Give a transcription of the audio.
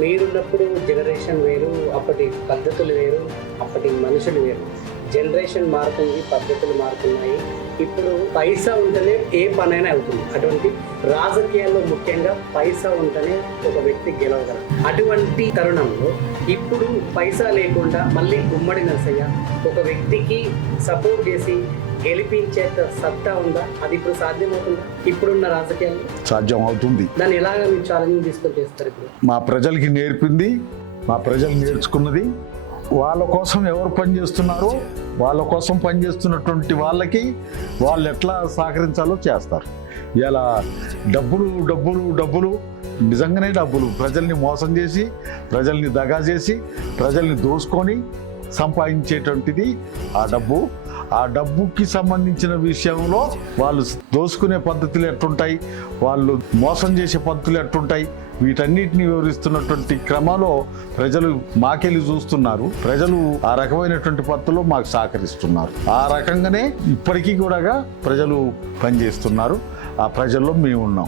మీరున్నప్పుడు generation వేరు, అప్పటి పద్ధతులు వేరు, అప్పటి మనుషులు వేరు. జనరేషన్ మారుతుంది, పద్ధతులు మారుతున్నాయి. ఇప్పుడు పైసా ఉంటేనే ఏ పనైనా అవుతుంది. అటువంటి రాజకీయాల్లో ముఖ్యంగా పైసా ఉంటేనే ఒక వ్యక్తి గెలవగలరు. అటువంటి తరుణంలో ఇప్పుడు పైసా లేకుండా మళ్ళీ గుమ్మడి నరసయ్య ఒక వ్యక్తికి సపోర్ట్ చేసి గెలిపించేంత సత్తా ఉందా? అది ఇప్పుడు సాధ్యమవుతుందా? ఇప్పుడున్న రాజకీయాల్లో సాధ్యం అవుతుంది. దాన్ని ఎలాగ మీరు ఛాలెంజ్ తీసుకొని చేస్తారు? ఇప్పుడు మా ప్రజలకి నేర్పింది, మా ప్రజలు నేర్చుకున్నది, వాళ్ళ కోసం ఎవరు పనిచేస్తున్నారో వాళ్ళ కోసం పనిచేస్తున్నటువంటి వాళ్ళకి వాళ్ళు ఎట్లా సహకరించాలో చేస్తారు. ఇలా డబ్బులు డబ్బులు డబ్బులు, నిజంగానే డబ్బులు ప్రజల్ని మోసం చేసి, ప్రజల్ని దగా చేసి, ప్రజల్ని దోసుకొని సంపాదించేటువంటిది ఆ డబ్బు. ఆ డబ్బుకి సంబంధించిన విషయంలో వాళ్ళు దోసుకునే పద్ధతులు ఎట్లుంటాయి, వాళ్ళు మోసం చేసే పద్ధతులు ఎట్లుంటాయి, వీటన్నిటిని వివరిస్తున్నటువంటి క్రమంలో ప్రజలు మాకెళ్ళి చూస్తున్నారు. ప్రజలు ఆ రకమైనటువంటి పద్ధతిలో మాకు సహకరిస్తున్నారు. ఆ రకంగానే ఇప్పటికీ కూడా ప్రజలు పనిచేస్తున్నారు. ఆ ప్రజల్లో మేము ఉన్నాం.